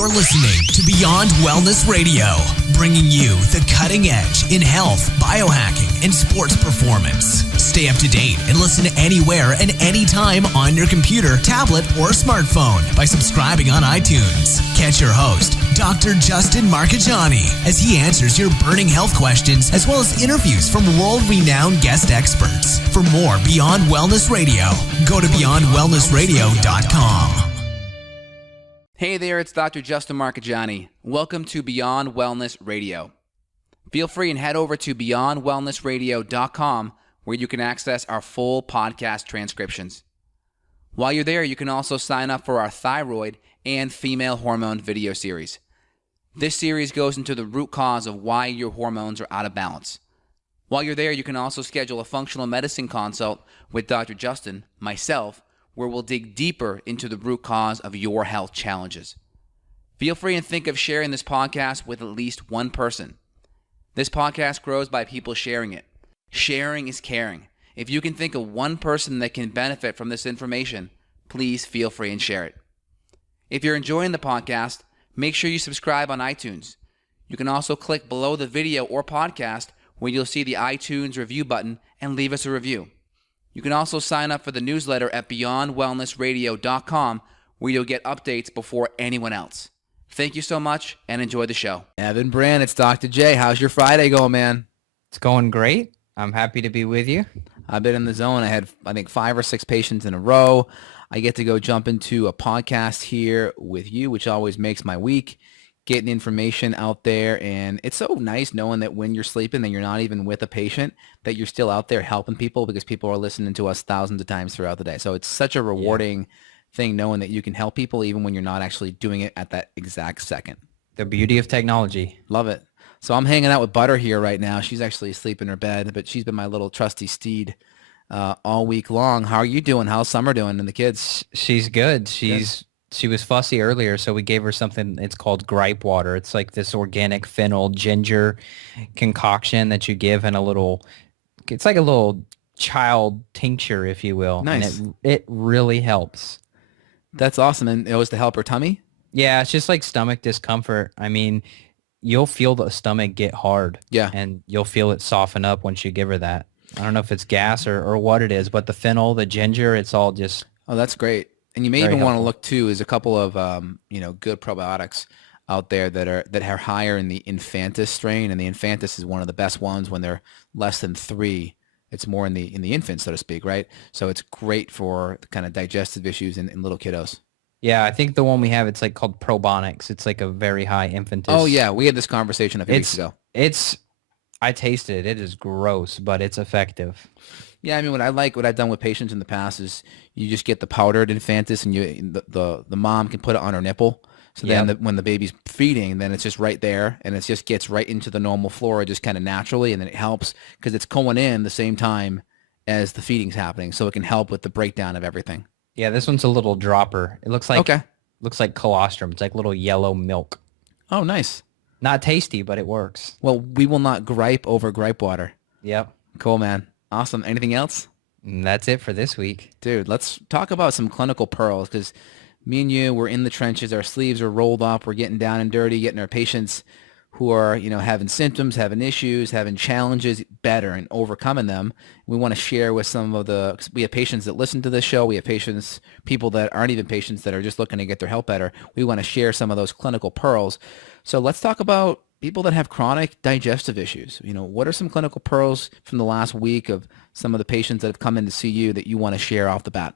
You're listening to Beyond Wellness Radio, bringing you the cutting edge in health, biohacking, and sports performance. Stay up to date and listen anywhere and anytime on your computer, tablet, or smartphone by subscribing on iTunes. Catch your host, Dr. Justin Marchegiani, as he answers your burning health questions as well as interviews from world-renowned guest experts. For more Beyond Wellness Radio, go to beyondwellnessradio.com. Hey there, it's Dr. Justin Marchegiani. Welcome to Beyond Wellness Radio. Feel free and head over to beyondwellnessradio.com where you can access our full podcast transcriptions. While you're there, you can also sign up for our thyroid and female hormone video series. This series goes into the root cause of why your hormones are out of balance. While you're there, you can also schedule a functional medicine consult with Dr. Justin, myself, where we'll dig deeper into the root cause of your health challenges. Feel free and think of sharing this podcast with at least one person. This podcast grows by people sharing it. Sharing is caring. If you can think of one person that can benefit from this information, please feel free and share it. If you're enjoying the podcast, make sure you subscribe on iTunes. You can also click below the video or podcast where you'll see the iTunes review button and leave us a review. You can also sign up for the newsletter at beyondwellnessradio.com where you'll get updates before anyone else. Thank you so much and enjoy the show. Evan Brand, it's Dr. J. How's your Friday going, man? It's going great. I'm happy to be with you. I've been in the zone. I had, 5 or 6 patients in a row. I get to go jump into a podcast here with you, which always makes my week. Getting information out there, and it's so nice knowing that when you're sleeping and you're not even with a patient, that you're still out there helping people because people are listening to us thousands of times throughout the day. So it's such a rewarding thing knowing that you can help people even when you're not actually doing it at that exact second. The beauty of technology. Love it. So I'm hanging out with Butter here right now. She's actually asleep in her bed, but she's been my little trusty steed all week long. How are you doing? How's Summer doing and the kids? She's good. She was fussy earlier, so we gave her something. It's called gripe water. It's like this organic fennel ginger concoction that you give in it's like a little child tincture, if you will. Nice. And it really helps. That's awesome. And it was to help her tummy? Yeah, it's just like stomach discomfort. I mean, you'll feel the stomach get hard. Yeah. And you'll feel it soften up once you give her that. I don't know if it's gas or what it is, but the fennel, the ginger, it's all just... Oh, that's great. And you may even want to look too. Is a couple of good probiotics out there that are higher in the Infantis strain, and the Infantis is one of the best ones when they're less than 3. It's more in the infant, so to speak, right? So it's great for the kind of digestive issues in little kiddos. Yeah, I think the one we have, it's like called Probonics. It's like a very high Infantis. Oh yeah, we had this conversation a few weeks ago. I tasted it. It is gross, but it's effective. Yeah, I mean, what I've done with patients in the past is you just get the powdered Infantis, and the mom can put it on her nipple. So then when the baby's feeding, then it's just right there, and it just gets right into the normal flora just kind of naturally, and then it helps because it's going in the same time as the feeding's happening, so it can help with the breakdown of everything. Yeah, this one's a little dropper. It looks like colostrum. It's like little yellow milk. Oh, nice. Not tasty, but it works. Well, we will not gripe over gripe water. Yep. Cool, man. Awesome. Anything else? And that's it for this week. Dude, let's talk about some clinical pearls because me and you, we're in the trenches. Our sleeves are rolled up. We're getting down and dirty, getting our patients who are, having symptoms, having issues, having challenges better and overcoming them. We want to share with we have patients that listen to this show. We have people that aren't even patients that are just looking to get their health better. We want to share some of those clinical pearls. So let's talk about people that have chronic digestive issues. What are some clinical pearls from the last week of some of the patients that have come in to see you that you want to share off the bat?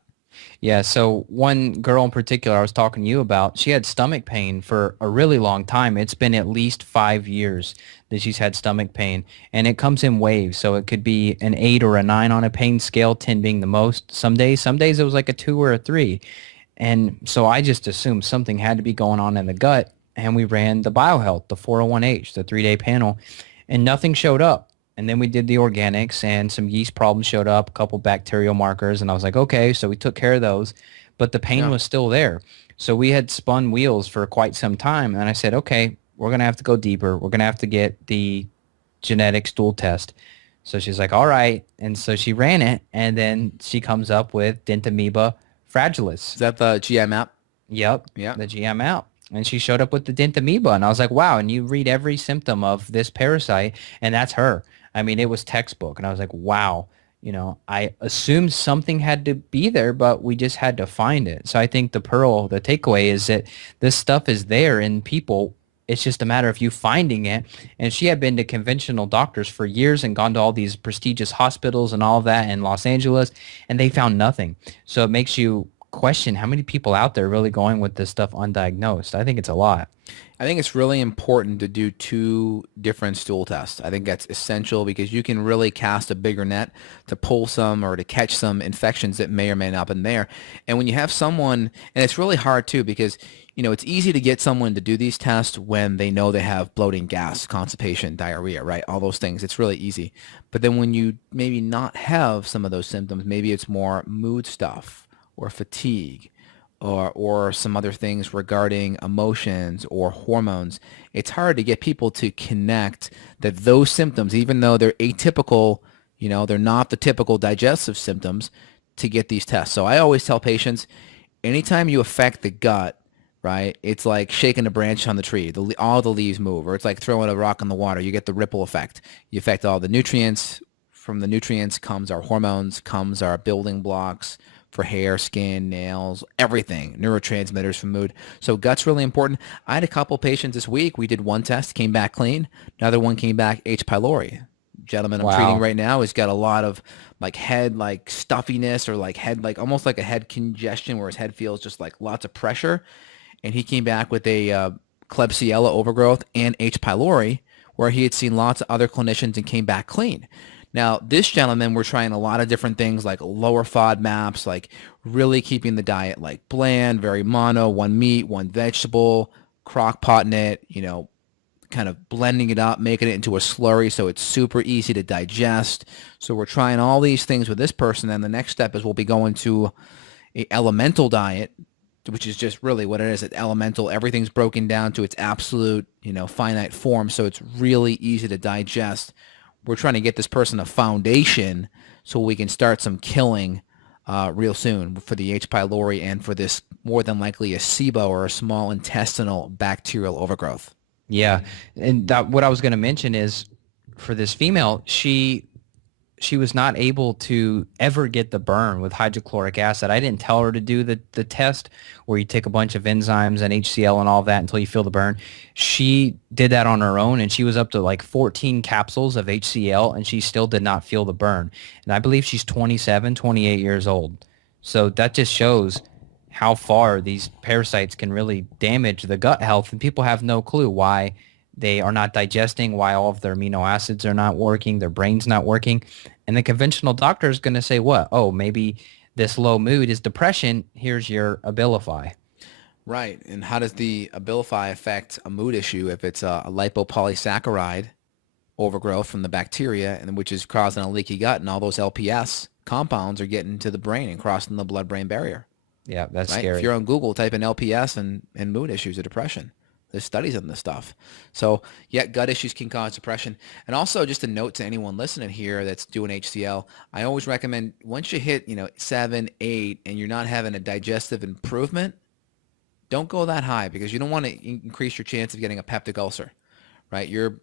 Yeah, so one girl in particular I was talking to you about, she had stomach pain for a really long time. It's been at least 5 years that she's had stomach pain, and it comes in waves. So it could be an 8 or a 9 on a pain scale, 10 being the most. Some days it was like a 2 or a 3. And so I just assumed something had to be going on in the gut, and we ran the BioHealth, the 401H, the 3-day panel, and nothing showed up. And then we did the organics, and some yeast problems showed up, a couple bacterial markers, and I was like, okay, so we took care of those, but the pain was still there. So we had spun wheels for quite some time, and I said, okay, we're going to have to go deeper. We're going to have to get the genetic stool test. So she's like, all right. And so she ran it, and then she comes up with Dentamoeba fragilis. Is that the GI map? Yep. Yeah. The GI map. And she showed up with the dent amoeba. And I was like, wow. And you read every symptom of this parasite, and that's her. I mean, it was textbook. And I was like, wow. I assumed something had to be there, but we just had to find it. So I think the takeaway is that this stuff is there in people. It's just a matter of you finding it. And she had been to conventional doctors for years and gone to all these prestigious hospitals and all of that in Los Angeles, and they found nothing. So it makes you question how many people out there really going with this stuff undiagnosed. I think it's a lot. I think it's really important to do 2 different stool tests. I think that's essential because you can really cast a bigger net to pull some or to catch some infections that may or may not have been there. And when you have someone, and it's really hard too because, it's easy to get someone to do these tests when they know they have bloating, gas, constipation, diarrhea, right? All those things. It's really easy. But then when you maybe not have some of those symptoms, maybe it's more mood stuff or fatigue or some other things regarding emotions or hormones, it's hard to get people to connect that those symptoms, even though they're atypical, they're not the typical digestive symptoms, to get these tests. So I always tell patients, anytime you affect the gut, right, it's like shaking a branch on the tree. All the leaves move, or it's like throwing a rock in the water. You get the ripple effect. You affect all the nutrients. From the nutrients comes our hormones, comes our building blocks for hair, skin, nails, everything, neurotransmitters from mood. So gut's really important. I had a couple patients this week. We did one test, came back clean. Another one came back H. pylori. Gentleman I'm treating right now has got a lot of head stuffiness, or head almost like a head congestion where his head feels just like lots of pressure. And he came back with a Klebsiella overgrowth and H. pylori, where he had seen lots of other clinicians and came back clean. Now, this gentleman, we're trying a lot of different things like lower FODMAPs, like really keeping the diet bland, very mono, 1 meat, 1 vegetable, crock potting it, kind of blending it up, making it into a slurry so it's super easy to digest. So we're trying all these things with this person. And the next step is we'll be going to a elemental diet, which is just really what it is. It's elemental. Everything's broken down to its absolute, finite form. So it's really easy to digest. We're trying to get this person a foundation so we can start some killing real soon for the H. pylori and for this more than likely a SIBO, or a small intestinal bacterial overgrowth. Yeah. And what I was going to mention is, for this female, she was not able to ever get the burn with hydrochloric acid. I didn't tell her to do the test where you take a bunch of enzymes and HCl and all that until you feel the burn. She did that on her own, and she was up to 14 capsules of HCl, and she still did not feel the burn. And I believe she's 27, 28 years old. So that just shows how far these parasites can really damage the gut health, and people have no clue why they are not digesting, why all of their amino acids are not working, their brain's not working. And the conventional doctor is going to say, what? Oh, maybe this low mood is depression. Here's your Abilify. Right. And how does the Abilify affect a mood issue if it's a lipopolysaccharide overgrowth from the bacteria, and which is causing a leaky gut, and all those LPS compounds are getting to the brain and crossing the blood-brain barrier? Yeah, that's right? scary. If you're on Google, type in LPS and mood issues or depression. There's studies on this stuff. So yeah, gut issues can cause depression. And also, just a note to anyone listening here that's doing HCl, I always recommend, once you hit 7, 8, and you're not having a digestive improvement, don't go that high, because you don't want to increase your chance of getting a peptic ulcer, right? Your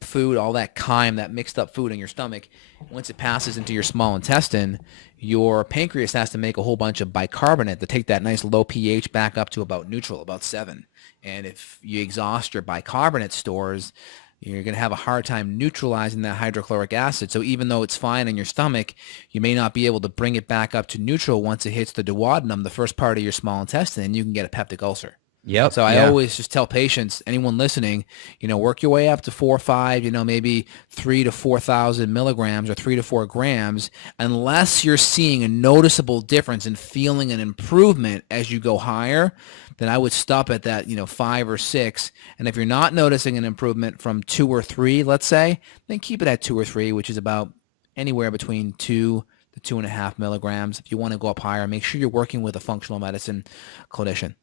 food, all that chyme, that mixed up food in your stomach, once it passes into your small intestine, your pancreas has to make a whole bunch of bicarbonate to take that nice low pH back up to about neutral, about 7. And if you exhaust your bicarbonate stores, you're going to have a hard time neutralizing that hydrochloric acid. So even though it's fine in your stomach, you may not be able to bring it back up to neutral once it hits the duodenum, the first part of your small intestine, and you can get a peptic ulcer. Yep. So I always just tell patients, anyone listening, work your way up to 4 or 5, maybe 3 to 4,000 milligrams or 3 to 4 grams, unless you're seeing a noticeable difference and feeling an improvement as you go higher. Then I would stop at that, 5 or 6. And if you're not noticing an improvement from 2 or 3, let's say, then keep it at 2 or 3, which is about anywhere between 2 to 2.5 milligrams. If you want to go up higher, make sure you're working with a functional medicine clinician.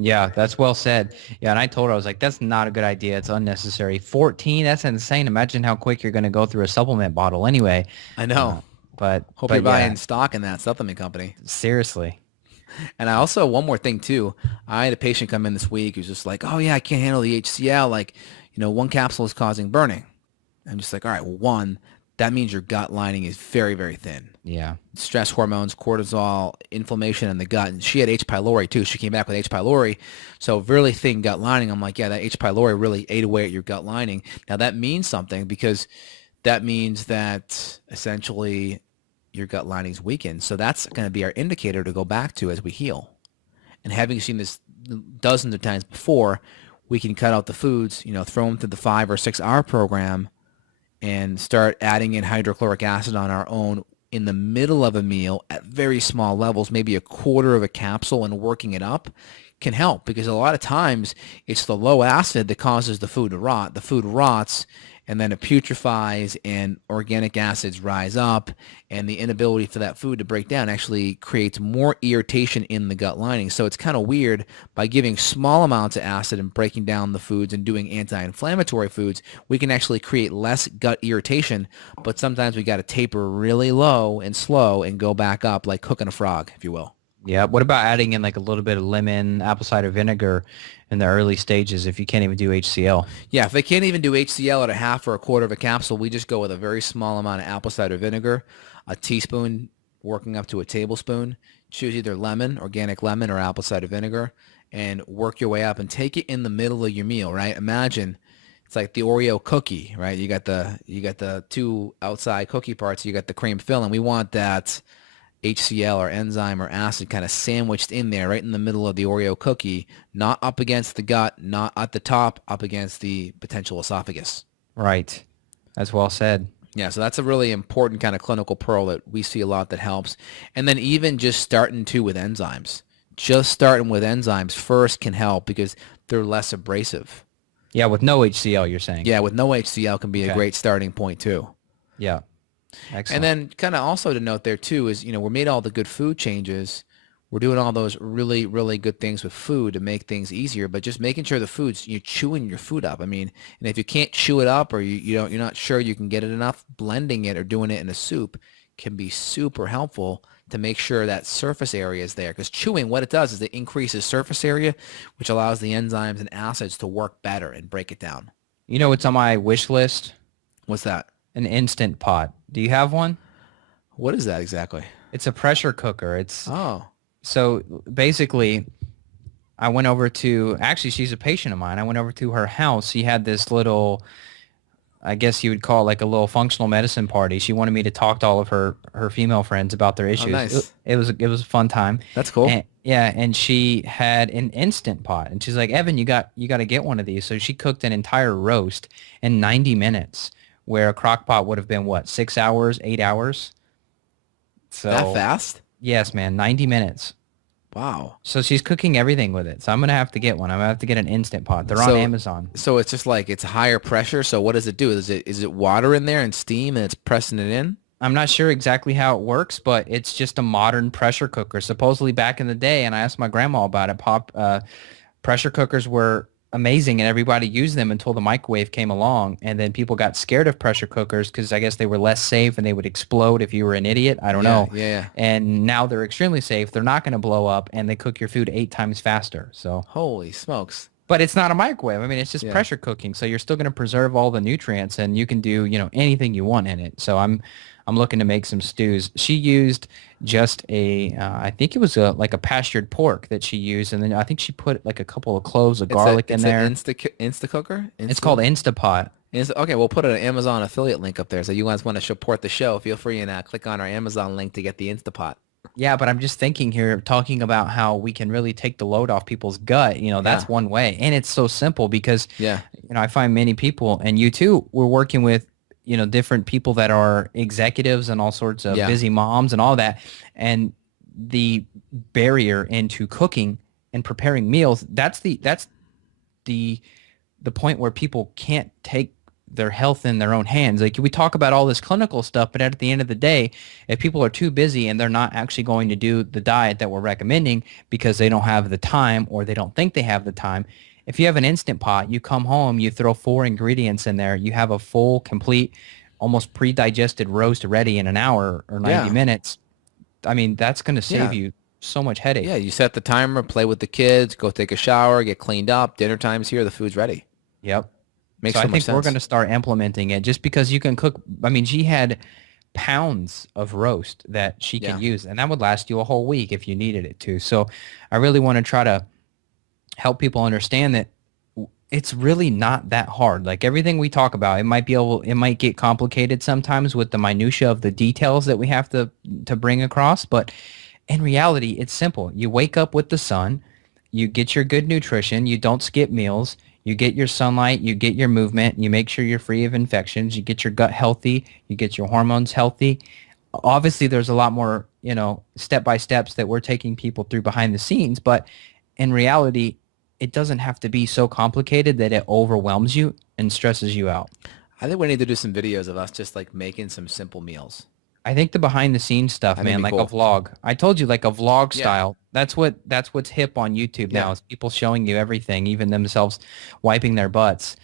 Yeah, that's well said. Yeah, and I told her, I was like, that's not a good idea. It's unnecessary. 14, that's insane. Imagine how quick you're going to go through a supplement bottle anyway. I know. But Hope you're buying stock in that supplement company. Seriously. And I also, one more thing too, I had a patient come in this week who's just like, oh yeah, I can't handle the HCl. Like, one capsule is causing burning. I'm just like, all right, well, one, that means your gut lining is very, very thin. Yeah. Stress hormones, cortisol, inflammation in the gut. And she had H. pylori too. She came back with H. pylori. So really thin gut lining. I'm like, yeah, that H. pylori really ate away at your gut lining. Now that means something, because that means that essentially your gut lining's weakened. So that's going to be our indicator to go back to as we heal. And having seen this dozens of times before, we can cut out the foods, throw them to the 5 or 6 hour program and start adding in hydrochloric acid on our own in the middle of a meal at very small levels, maybe a quarter of a capsule, and working it up can help, because a lot of times it's the low acid that causes the food to rot. The food rots and then it putrefies and organic acids rise up, and the inability for that food to break down actually creates more irritation in the gut lining. So it's kind of weird, by giving small amounts of acid and breaking down the foods and doing anti-inflammatory foods, we can actually create less gut irritation, but sometimes we got to taper really low and slow and go back up like cooking a frog, if you will. Yeah. What about adding in like a little bit of lemon, apple cider vinegar in the early stages if you can't even do HCl? Yeah, if they can't even do HCl at a half or a quarter of a capsule, we just go with a very small amount of apple cider vinegar, a teaspoon working up to a tablespoon. Choose either lemon, organic lemon, or apple cider vinegar, and work your way up and take it in the middle of your meal, right? Imagine it's like the Oreo cookie, right? You got the 2 outside cookie parts, you got the cream filling. We want that HCl or enzyme or acid kind of sandwiched in there right in the middle of the Oreo cookie, not up against the gut, not at the top, up against the potential esophagus. Right. That's well said. Yeah, so that's a really important kind of clinical pearl that we see a lot that helps. And then even just starting with enzymes. Just starting with enzymes first can help because they're less abrasive. Yeah, with no HCl, you're saying. Yeah, with no HCl can be a great starting point too. Yeah. Excellent. And then kind of also to note there too is, we're made all the good food changes. We're doing all those really, really good things with food to make things easier, but just making sure the food's, you're chewing your food up. I mean, and if you can't chew it up, or you're not sure you can get it enough, blending it or doing it in a soup can be super helpful to make sure that surface area is there. Because chewing, what it does is it increases surface area, which allows the enzymes and acids to work better and break it down. You know what's on my wish list? What's that? An Instant Pot. Do you have one? What is that exactly? It's a pressure cooker. Oh. So basically, I went over to, actually she's a patient of mine. I went over to her house. She had this little, I guess you would call it like a little functional medicine party. She wanted me to talk to all of her female friends about their issues. Oh, nice. It was a fun time. That's cool. And she had an Instant Pot, and she's like, Evan, you got to get one of these. So she cooked an entire roast in 90 minutes. Where a crock pot would have been, what, 6 hours, 8 hours? So that fast? Yes, man, 90 minutes. Wow. So she's cooking everything with it. So I'm going to have to get one. I'm going to have to get an Instant Pot. They're on Amazon. So it's just like, it's higher pressure. So what does it do? Is it water in there and steam and it's pressing it in? I'm not sure exactly how it works, but it's just a modern pressure cooker. Supposedly back in the day, and I asked my grandma about it, pressure cookers were amazing and everybody used them until the microwave came along, and then people got scared of pressure cookers because I guess they were less safe and they would explode if you were an idiot. I don't know. Yeah. And now they're extremely safe. They're not going to blow up, and they cook your food 8 times faster. So holy smokes. But it's not a microwave. I mean, it's just pressure cooking, so you're still going to preserve all the nutrients, and you can do anything you want in it. So I'm looking to make some stews. She used just I think it was like a pastured pork that she used, and then I think she put like a couple of cloves of garlic in there. It's an Insta cooker? It's called Instapot. Okay, we'll put an Amazon affiliate link up there. So you guys want to support the show, feel free and click on our Amazon link to get the Instapot. Yeah, but I'm just thinking here, talking about how we can really take the load off people's gut. That's one way. And it's so simple because, I find many people, and you too, we're working with, different people that are executives and all sorts of busy moms and all that. And the barrier into cooking and preparing meals, that's the point where people can't take their health in their own hands. Like, we talk about all this clinical stuff, but at the end of the day, if people are too busy and they're not actually going to do the diet that we're recommending because they don't have the time or they don't think they have the time, if you have an Instant Pot, you come home, you throw 4 ingredients in there, you have a full, complete, almost pre-digested roast ready in an hour or 90 minutes. I mean, that's going to save you so much headache. Yeah, you set the timer, play with the kids, go take a shower, get cleaned up. Dinner time's here. The food's ready. Yep. Makes So I so much think we're going sense. to start implementing it just because you can cook. I mean, she had pounds of roast that she could Yeah. use, and that would last you a whole week if you needed it to. So I really want to try to help people understand that it's really not that hard. Like everything we talk about, it might get complicated sometimes with the minutia of the details that we have to bring across, but in reality, it's simple. You wake up with the sun, you get your good nutrition, you don't skip meals, you get your sunlight, you get your movement, you make sure you're free of infections, you get your gut healthy, you get your hormones healthy. Obviously, there's a lot more, step by steps that we're taking people through behind the scenes, but in reality, it doesn't have to be so complicated that it overwhelms you and stresses you out. I think we need to do some videos of us just like making some simple meals. I think the behind the scenes stuff, I think man, it'd be like a cool. vlog. I told you, like a vlog Yeah. style. That's what's hip on YouTube now Yeah. is people showing you everything, even themselves wiping their butts.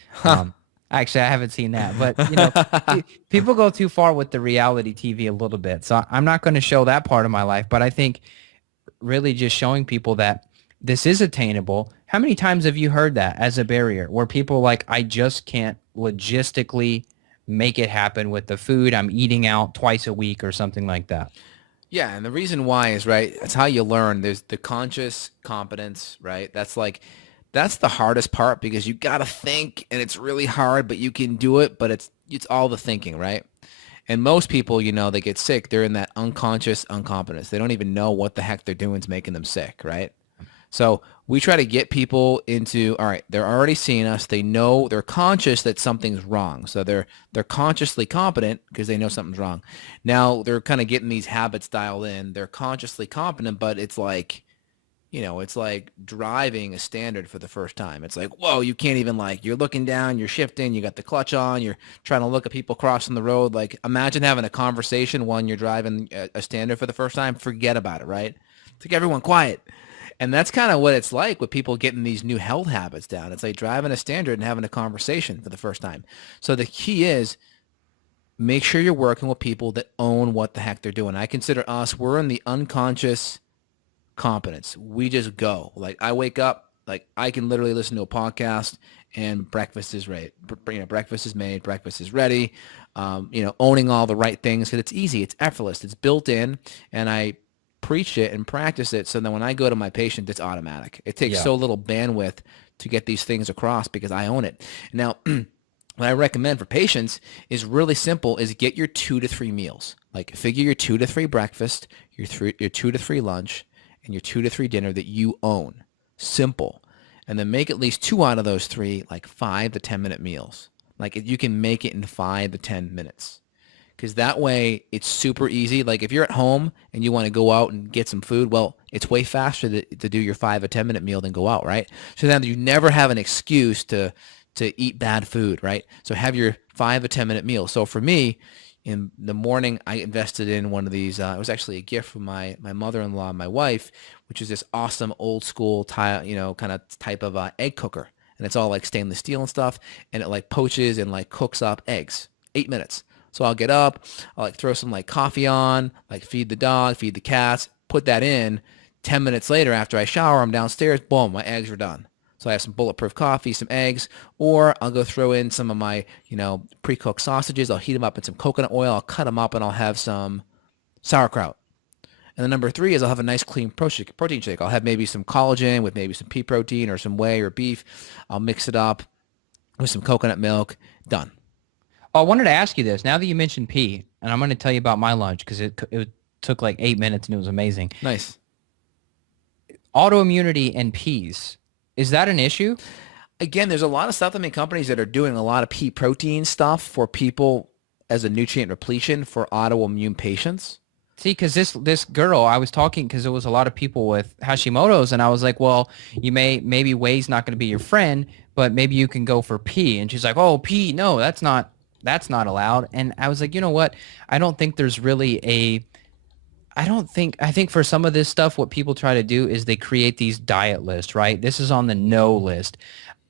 Actually, I haven't seen that, but people go too far with the reality TV a little bit. So I'm not going to show that part of my life, but I think really just showing people that this is attainable. How many times have you heard that as a barrier where people are like, I just can't logistically make it happen with the food I'm eating out twice a week or something like that? Yeah, and the reason why is, right, that's how you learn. There's the conscious competence, right? That's the hardest part because you got to think and it's really hard, but you can do it, but it's all the thinking, right? And most people, they get sick, they're in that unconscious incompetence. They don't even know what the heck they're doing is making them sick, right? So we try to get people into, all right, they're already seeing us. They know, they're conscious that something's wrong. So they're consciously competent because they know something's wrong. Now they're kind of getting these habits dialed in. They're consciously competent, but it's like, it's like driving a standard for the first time. It's like, whoa, you can't even you're looking down, you're shifting, you got the clutch on, you're trying to look at people crossing the road. Like imagine having a conversation when you're driving a standard for the first time. Forget about it, right? It's like everyone quiet. And that's kind of what it's like with people getting these new health habits down. It's like driving a standard and having a conversation for the first time. So the key is make sure you're working with people that own what the heck they're doing. I consider us, we're in the unconscious competence. We just go. Like I wake up, like I can literally listen to a podcast and breakfast is ready. Breakfast is made, breakfast is ready. Owning all the right things because it's easy, it's effortless, it's built in, and I preach it and practice it so that when I go to my patient, it's automatic. It takes so little bandwidth to get these things across because I own it. Now, what I recommend for patients is really simple, is get your 2 to 3 meals. Like figure your 2 to 3 breakfast, your 2 to 3 lunch, and your 2 to 3 dinner that you own. Simple. And then make at least 2 out of those 3 like 5 to 10 minute meals. Like you can make it in 5 to 10 minutes. Because that way it's super easy. Like if you're at home and you want to go out and get some food, well, it's way faster to do your 5 or 10 minute meal than go out, right? So then you never have an excuse to eat bad food, right? So have your 5 or 10 minute meal. So for me, in the morning, I invested in one of these. It was actually a gift from my mother-in-law and my wife, which is this awesome old school kind of type of egg cooker. And it's all like stainless steel and stuff. And it like poaches and like cooks up eggs, 8 minutes. So I'll get up, I'll like throw some like coffee on, like feed the dog, feed the cats, put that in. 10 minutes later after I shower, I'm downstairs, boom, my eggs are done. So I have some bulletproof coffee, some eggs, or I'll go throw in some of my, pre-cooked sausages. I'll heat them up in some coconut oil. I'll cut them up and I'll have some sauerkraut. And then number 3 is I'll have a nice clean protein shake. I'll have maybe some collagen with maybe some pea protein or some whey or beef. I'll mix it up with some coconut milk. Done. Oh, I wanted to ask you this. Now that you mentioned pea, and I'm going to tell you about my lunch because it took like 8 minutes and it was amazing. Nice. Autoimmunity and peas, is that an issue? Again, there's a lot of supplement companies that are doing a lot of pea protein stuff for people as a nutrient repletion for autoimmune patients. See, because this girl, I was talking because there was a lot of people with Hashimoto's, and I was like, well, maybe Whey's not going to be your friend, but maybe you can go for pea. And she's like, oh, pea, no, that's not allowed. And I was like, you know what? I don't think there's really I think for some of this stuff, what people try to do is they create these diet lists, right? This is on the no list.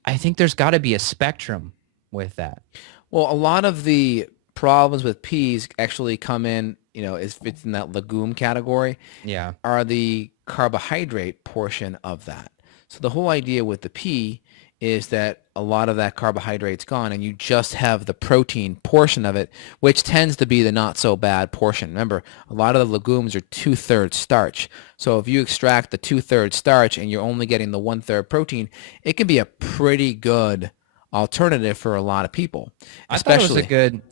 I think there's got to be a spectrum with that. Well, a lot of the problems with peas actually come in, if it's in that legume category, Yeah. are the carbohydrate portion of that. So the whole idea with the pea is that a lot of that carbohydrate's gone and you just have the protein portion of it, which tends to be the not so bad portion. Remember, a lot of the legumes are 2/3 starch. So if you extract the 2/3 starch and you're only getting the 1/3 protein, it can be a pretty good alternative for a lot of people, especially.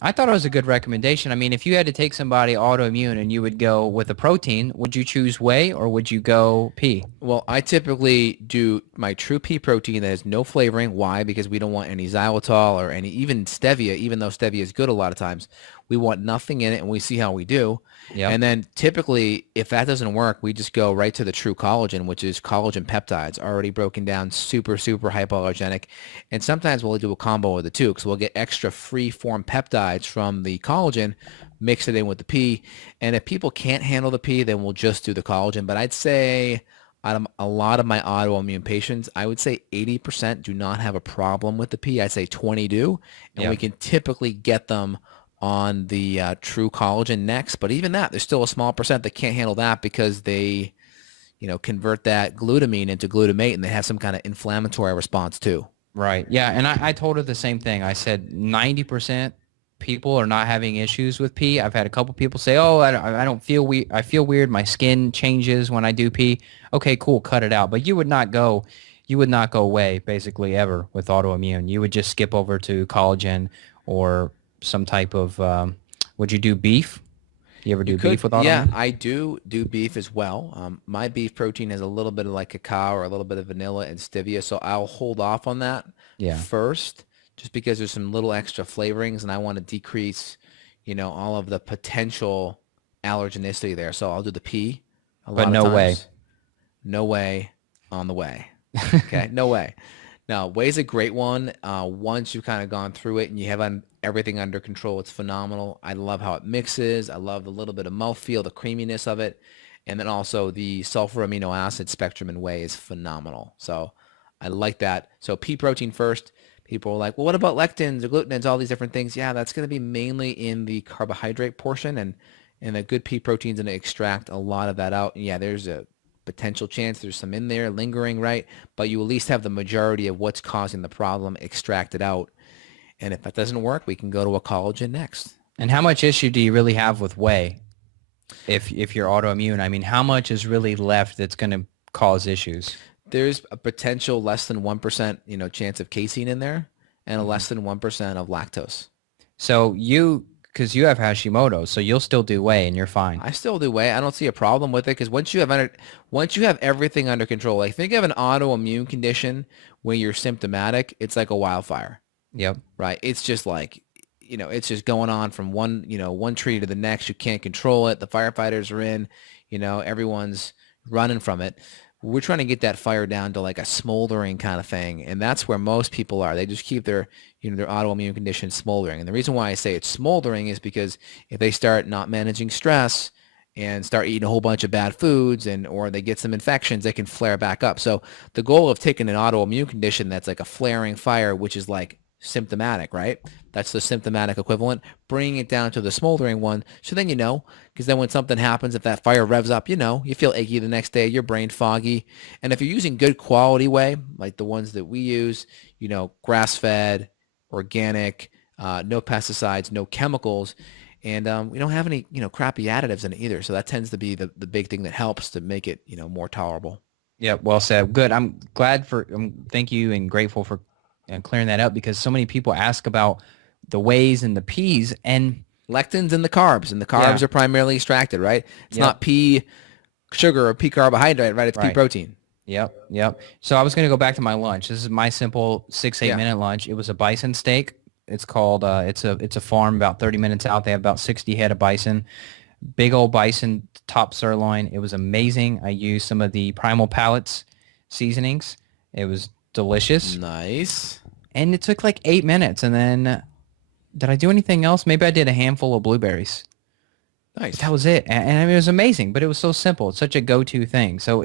I thought it was a good recommendation. I mean, if you had to take somebody autoimmune and you would go with a protein, would you choose whey or would you go pea? Well, I typically do my true pea protein that has no flavoring. Why? Because we don't want any xylitol or any, even stevia, even though stevia is good a lot of times. We want nothing in it, and we see how we do. Yep. And then typically, if that doesn't work, we just go right to the true collagen, which is collagen peptides, already broken down, super, super hypoallergenic. And sometimes we'll do a combo of the two because we'll get extra free-form peptides from the collagen, mix it in with the pea. And if people can't handle the pea, then we'll just do the collagen. But I'd say out of a lot of my autoimmune patients, I would say 80% do not have a problem with the pea. I'd say 20 do. And we can typically get them on the true collagen next. But even that, there's still a small percent that can't handle that because they, convert that glutamine into glutamate and they have some kind of inflammatory response too. Right. Yeah. And I told her the same thing. I said 90% people are not having issues with pea. I've had a couple people say, oh, I don't feel weird. I feel weird. My skin changes when I do pea. Okay, cool. Cut it out. But you would not go away basically ever with autoimmune. You would just skip over to collagen or some type of, would you do beef? You ever do beef with autoimmune? Yeah, I do beef as well. My beef protein has a little bit of like cacao or a little bit of vanilla and stevia, so I'll hold off on that first just because there's some little extra flavorings and I want to decrease, all of the potential allergenicity there. So I'll do the pea a lot of times. Whey. No whey on the way. Okay, no way. Now, whey's a great one. Once you've kind of gone through it and you have everything under control, it's phenomenal. I love how it mixes. I love the little bit of mouthfeel, the creaminess of it. And then also the sulfur amino acid spectrum in whey is phenomenal. So I like that. So pea protein first. People are like, well, what about lectins or glutenins, all these different things? Yeah, that's going to be mainly in the carbohydrate portion. And a good pea protein's going to extract a lot of that out. And yeah, there's a potential chance there's some in there lingering, right? But you at least have the majority of what's causing the problem extracted out. And if that doesn't work, we can go to a collagen next. And how much issue do you really have with whey if you're autoimmune? I mean, how much is really left that's going to cause issues? There's a potential less than 1%, chance of casein in there and a less than 1% of lactose. So because you have Hashimoto, so you'll still do whey and you're fine. I still do whey. I don't see a problem with it because once you have everything under control, like think of an autoimmune condition where you're symptomatic, it's like a wildfire. Yep. Right. It's just like, it's just going on from one tree to the next. You can't control it. The firefighters are in, everyone's running from it. We're trying to get that fire down to like a smoldering kind of thing. And that's where most people are. They just keep their autoimmune condition smoldering. And the reason why I say it's smoldering is because if they start not managing stress and start eating a whole bunch of bad foods or they get some infections, they can flare back up. So the goal of taking an autoimmune condition that's like a flaring fire, which is like symptomatic, right? That's the symptomatic equivalent. Bringing it down to the smoldering one. So then because then when something happens, if that fire revs up, you feel achy the next day, your brain foggy. And if you're using good quality whey, like the ones that we use, grass-fed, organic, no pesticides, no chemicals, and we don't have any, crappy additives in it either. So that tends to be the big thing that helps to make it, more tolerable. Yeah, well said. Good. I'm glad thank you and grateful for clearing that up because so many people ask about the wheys and the peas and lectins and the carbs are primarily extracted, right? It's not pea sugar or pea carbohydrate, right? It's pea protein. Yep. So I was going to go back to my lunch. This is my simple 6-8 minute lunch. It was a bison steak. It's called, it's a farm about 30 minutes out. They have about 60 head of bison, big old bison top sirloin. It was amazing. I used some of the Primal Palates seasonings. It was delicious. Nice. And it took like 8 minutes. And then did I do anything else? Maybe I did a handful of blueberries. Nice. That was it. And I mean, it was amazing, but it was so simple. It's such a go-to thing. So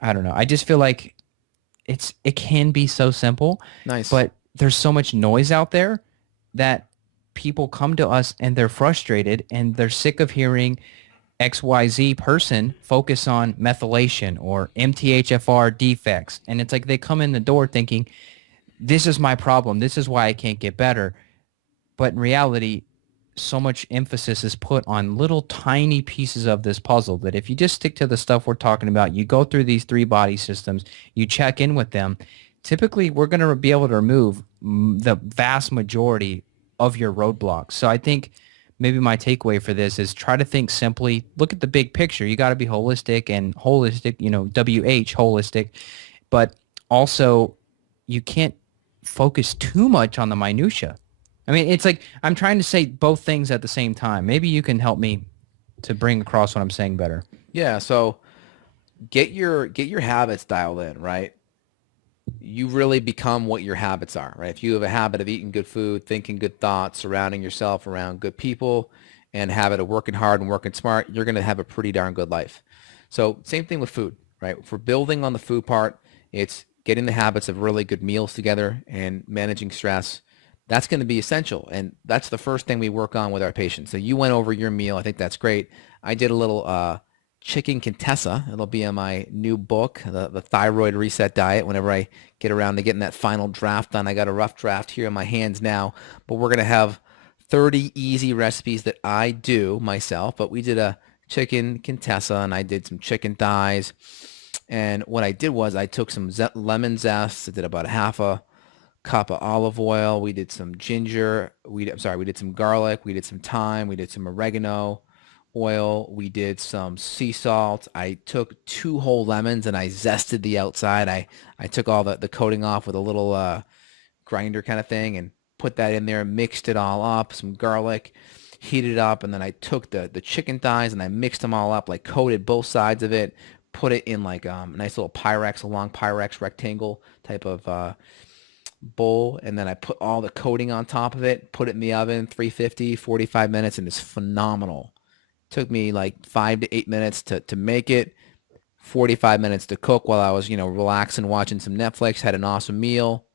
I don't know. I just feel like it can be so simple. Nice. But there's so much noise out there that people come to us and they're frustrated and they're sick of hearing XYZ person focus on methylation or MTHFR defects. And it's like they come in the door thinking, this is my problem. This is why I can't get better. But in reality, so much emphasis is put on little tiny pieces of this puzzle that if you just stick to the stuff we're talking about, you go through these 3 body systems, you check in with them, typically we're going to be able to remove the vast majority of your roadblocks. So I think maybe my takeaway for this is try to think simply, look at the big picture. You got to be holistic, and holistic, WH, holistic, but also you can't focus too much on the minutia. I mean, it's like I'm trying to say both things at the same time. Maybe you can help me to bring across what I'm saying better. Yeah, so get your habits dialed in, right? You really become what your habits are, right? If you have a habit of eating good food, thinking good thoughts, surrounding yourself around good people, and a habit of working hard and working smart, you're going to have a pretty darn good life. So same thing with food, right? If we're building on the food part, it's getting the habits of really good meals together and managing stress. That's going to be essential. And that's the first thing we work on with our patients. So you went over your meal. I think that's great. I did a little chicken Contessa. It'll be in my new book, the Thyroid Reset Diet, whenever I get around to getting that final draft done. I got a rough draft here in my hands now, but we're going to have 30 easy recipes that I do myself. But we did a chicken Contessa, and I did some chicken thighs. And what I did was I took some lemon zest. I did about a half a cup of olive oil. We did some ginger. We did some garlic. We did some thyme. We did some oregano oil. We did some sea salt. I took 2 whole lemons and I zested the outside. I took all the coating off with a little grinder kind of thing and put that in there, mixed it all up, some garlic, heated it up, and then I took the chicken thighs and I mixed them all up, like coated both sides of it, put it in like a nice little Pyrex, a long Pyrex rectangle type of bowl, and then I put all the coating on top of it, put it in the oven, 350, 45 minutes, and it's phenomenal. Took me like 5 to 8 minutes to make it, 45 minutes to cook while I was, relaxing, watching some Netflix, had an awesome meal.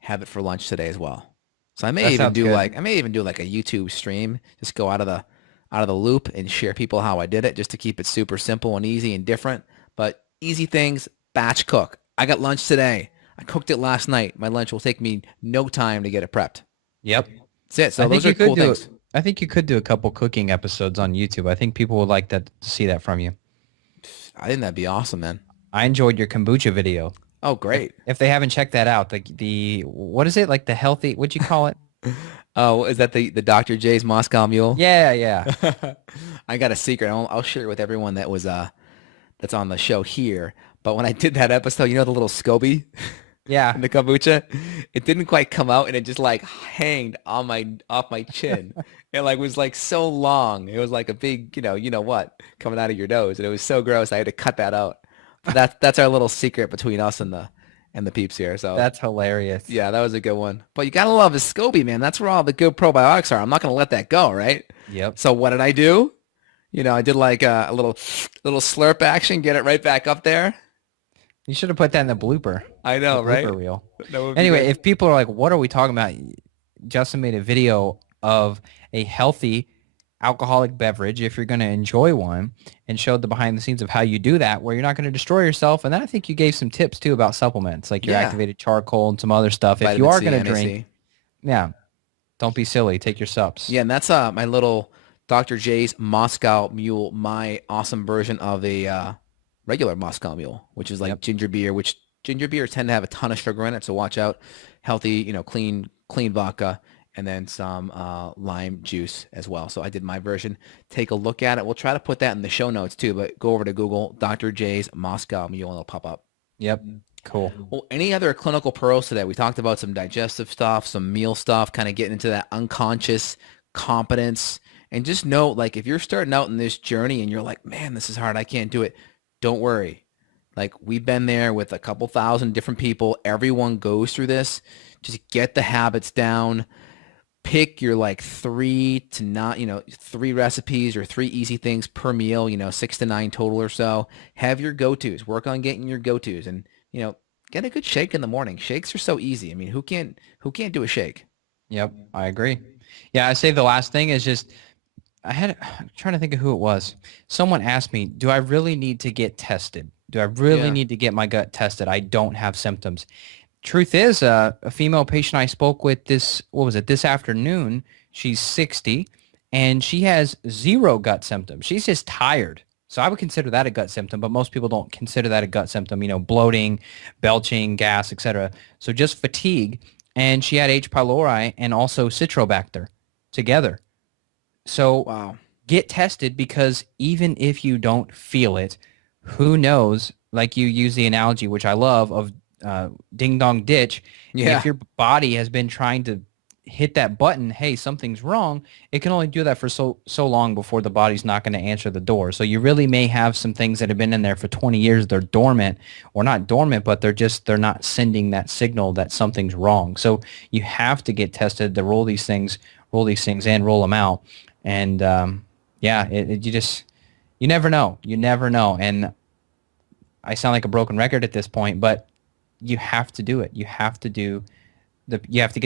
Have it for lunch today as well. So I may even do like a YouTube stream, just go out of the loop and share people how I did it, just to keep it super simple and easy and different. But easy things, batch cook. I got lunch today. I cooked it last night. My lunch will take me no time to get it prepped. Yep. That's it. So those are cool things. I think you could do a couple cooking episodes on YouTube. I think people would like to see that from you. I think that'd be awesome, man. I enjoyed your kombucha video. Oh, great. If they haven't checked that out, the what is it? Like the healthy, what'd you call it? Oh, is that the Dr. J's Moscow Mule? Yeah. I got a secret. I'll share it with everyone that's on the show here. But when I did that episode, the little SCOBY? Yeah. In the kombucha, it didn't quite come out, and it just like hanged off my chin. It was like so long. It was like a big, what, coming out of your nose, and it was so gross. I had to cut that out. But that's our little secret between us and the peeps here. So that's hilarious. Yeah, that was a good one. But you gotta love the SCOBY, man. That's where all the good probiotics are. I'm not gonna let that go, right? Yep. So what did I do? I did like a little slurp action, get it right back up there. You should have put that in the blooper. I know, right? Blooper reel. Anyway, if people are like, what are we talking about? Justin made a video of a healthy alcoholic beverage, if you're going to enjoy one, and showed the behind the scenes of how you do that, where you're not going to destroy yourself. And then I think you gave some tips too about supplements, like your activated charcoal and some other stuff. If you are going to drink, don't be silly. Take your sups. Yeah, and that's my little Dr. J's Moscow Mule, my awesome version of a regular Moscow Mule, which is like ginger beer, which ginger beer tend to have a ton of sugar in it. So watch out. Healthy, clean vodka, and then some lime juice as well. So I did my version. Take a look at it. We'll try to put that in the show notes too, but go over to Google, Dr. J's Moscow Mule, and it'll pop up. Yep. Cool. Well, any other clinical pearls today? We talked about some digestive stuff, some meal stuff, kind of getting into that unconscious competence. And just know, like, if you're starting out in this journey and you're like, man, this is hard, I can't do it. Don't worry. Like, we've been there with a couple thousand different people. Everyone goes through this. Just get the habits down. Pick your like 3 recipes or 3 easy things per meal, 6 to 9 total or so. Have your go-tos. Work on getting your go-tos, and get a good shake in the morning. Shakes are so easy. I mean, who can't do a shake? Yep, I agree. Yeah, I say the last thing is just I'm trying to think of who it was. Someone asked me, do I really need to get tested? Do I really Yeah. need to get my gut tested? I don't have symptoms. Truth is, a female patient I spoke with this afternoon, she's 60 and she has zero gut symptoms. She's just tired. So I would consider that a gut symptom, but most people don't consider that a gut symptom, bloating, belching, gas, etc. So just fatigue. And she had H. pylori and also Citrobacter together. So Wow. get tested, because even if you don't feel it, who knows? Like you use the analogy, which I love, of ding dong ditch. And Yeah. if your body has been trying to hit that button, hey, something's wrong, it can only do that for so long before the body's not going to answer the door. So you really may have some things that have been in there for 20 years. They're dormant, or not dormant, but they're not sending that signal that something's wrong. So you have to get tested to roll these things in, roll them out. And you never know. You never know. And I sound like a broken record at this point, but you have to do it. You have to get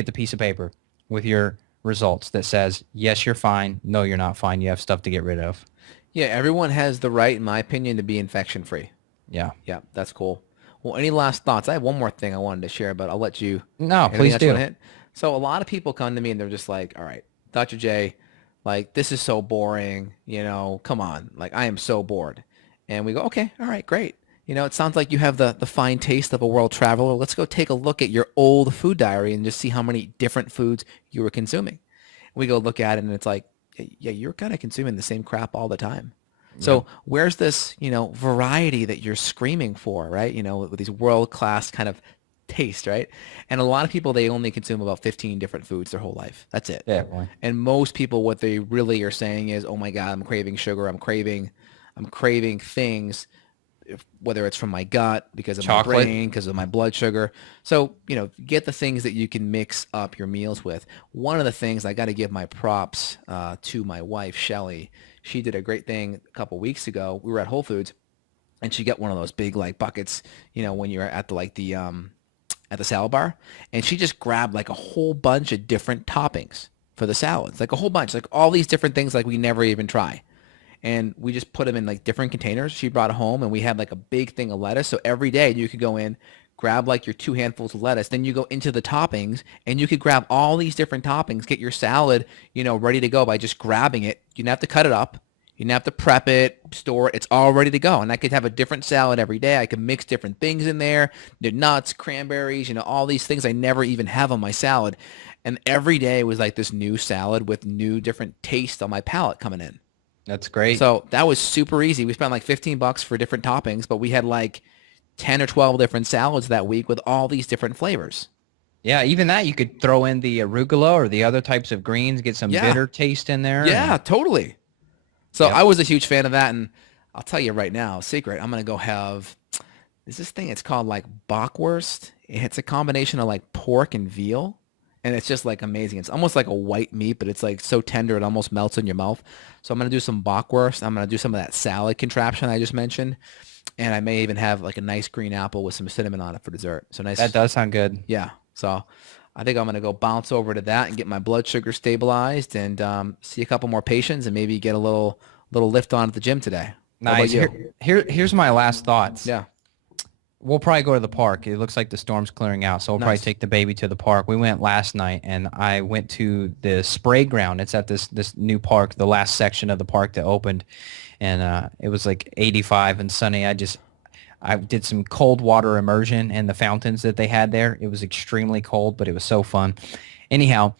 the piece of paper with your results that says, yes, you're fine. No, you're not fine. You have stuff to get rid of. Yeah, everyone has the right, in my opinion, to be infection free. Yeah. Yeah, that's cool. Well, any last thoughts? I have one more thing I wanted to share, but I'll let you. No, anything please else you do. wanna hit? So a lot of people come to me and they're just like, all right, Dr. J, like, this is so boring, come on. Like, I am so bored. And we go, okay, all right, great. It sounds like you have the fine taste of a world traveler. Let's go take a look at your old food diary and just see how many different foods you were consuming. We go look at it and it's like, yeah, you're kind of consuming the same crap all the time. So where's this, variety that you're screaming for, right? With these world-class kind of taste, right? And a lot of people, they only consume about 15 different foods their whole life. That's it. Yeah, boy. And most people, what they really are saying is, oh my God, I'm craving sugar. I'm craving things, whether it's from my gut, because of Chocolate. my brain, because of my blood sugar. So, get the things that you can mix up your meals with. One of the things, I got to give my props to my wife, Shelly. She did a great thing a couple weeks ago. We were at Whole Foods, and she got one of those big buckets, when you're at the salad bar, and she just grabbed a whole bunch of different toppings for the salads, a whole bunch, all these different things we never even try. And we just put them in different containers. She brought it home, and we had a big thing of lettuce. So every day you could go in, grab your 2 handfuls of lettuce. Then you go into the toppings, and you could grab all these different toppings, get your salad, ready to go by just grabbing it. You didn't have to cut it up. You didn't have to prep it, store it. It's all ready to go. And I could have a different salad every day. I could mix different things in there, the nuts, cranberries, all these things I never even have on my salad. And every day was this new salad with new different taste on my palate coming in. That's great. So that was super easy. We spent $15 for different toppings, but we had 10 or 12 different salads that week with all these different flavors. Yeah, even that, you could throw in the arugula or the other types of greens, get some bitter taste in there. Yeah, totally. So Yep. I was a huge fan of that, and I'll tell you right now, secret, I'm going to go have, there's this thing, it's called bockwurst. It's a combination of pork and veal, and it's just amazing. It's almost like a white meat, but it's so tender it almost melts in your mouth. So I'm going to do some bockwurst. I'm going to do some of that salad contraption I just mentioned, and I may even have a nice green apple with some cinnamon on it for dessert. So nice. That does sound good. Yeah. So I think I'm going to go bounce over to that and get my blood sugar stabilized and see a couple more patients and maybe get a little lift on at the gym today. How about Nice. you? Here's my last thoughts. Yeah. We'll probably go to the park. It looks like the storm's clearing out, so we'll probably Nice. take the baby to the park. We went last night, and I went to the spray ground. It's at this new park, the last section of the park that opened, and it was 85 and sunny. I did some cold water immersion in the fountains that they had there. It was extremely cold, but it was so fun. Anyhow,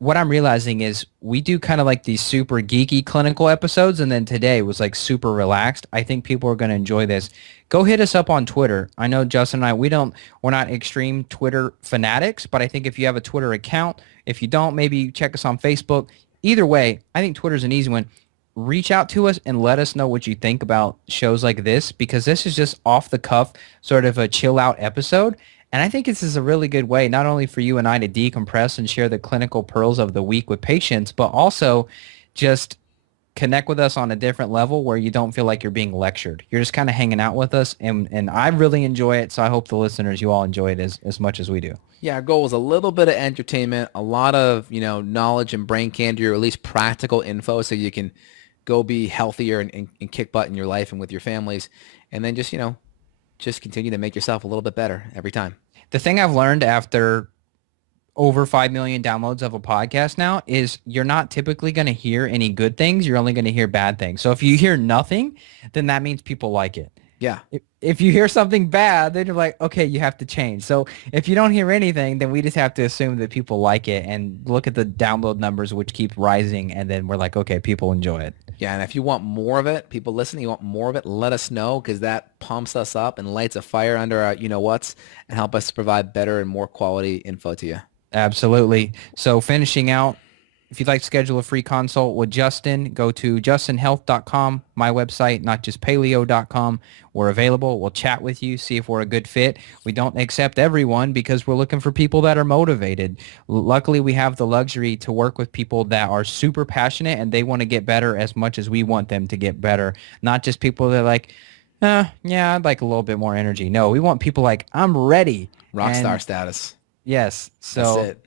what I'm realizing is we do kind of these super geeky clinical episodes, and then today was super relaxed. I think people are going to enjoy this. Go hit us up on Twitter. I know Justin and I, we're not extreme Twitter fanatics, but I think if you have a Twitter account, if you don't, maybe check us on Facebook. Either way, I think Twitter's an easy one. Reach out to us and let us know what you think about shows like this, because this is just off the cuff, sort of a chill out episode. And I think this is a really good way, not only for you and I to decompress and share the clinical pearls of the week with patients, but also just connect with us on a different level where you don't feel like you're being lectured. You're just kind of hanging out with us, and I really enjoy it. So I hope the listeners, you all enjoy it as much as we do. Yeah, our goal is a little bit of entertainment, a lot of, knowledge and brain candy, or at least practical info so you can go be healthier and kick butt in your life and with your families. And then just continue to make yourself a little bit better every time. The thing I've learned after over 5 million downloads of a podcast now is you're not typically going to hear any good things. You're only going to hear bad things. So if you hear nothing, then that means people like it. Yeah. If you hear something bad, then you're like, okay, you have to change. So if you don't hear anything, then we just have to assume that people like it and look at the download numbers, which keep rising. And then we're like, okay, people enjoy it. Yeah, and if you want more of it, people listening, you want more of it, let us know, because that pumps us up and lights a fire under our you-know-whats and help us provide better and more quality info to you. Absolutely. So finishing out, if you'd like to schedule a free consult with Justin, go to justinhealth.com, my website, notjustpaleo.com. We're available. We'll chat with you, see if we're a good fit. We don't accept everyone because we're looking for people that are motivated. Luckily, we have the luxury to work with people that are super passionate and they want to get better as much as we want them to get better. Not just people that are like, yeah, I'd like a little bit more energy. No, we want people like, I'm ready. Rockstar status. Yes. So That's it.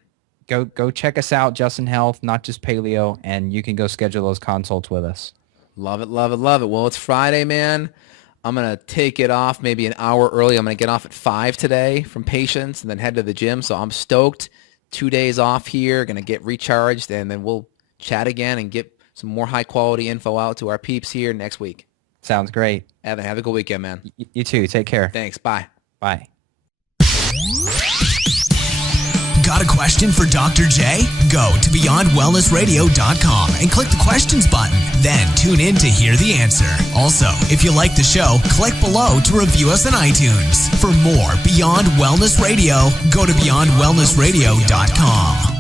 Go check us out, Justin Health, Not Just Paleo, and you can go schedule those consults with us. Love it, love it, love it. Well, it's Friday, man. I'm going to take it off maybe an hour early. I'm going to get off at 5 today from patients and then head to the gym. So I'm stoked. 2 days off here, going to get recharged, and then we'll chat again and get some more high-quality info out to our peeps here next week. Sounds great. Evan, have a good weekend, man. You too. Take care. Thanks. Bye. Bye. Got a question for Dr. J? Go to beyondwellnessradio.com and click the questions button. Then tune in to hear the answer. Also, if you like the show, click below to review us on iTunes. For more Beyond Wellness Radio, go to beyondwellnessradio.com.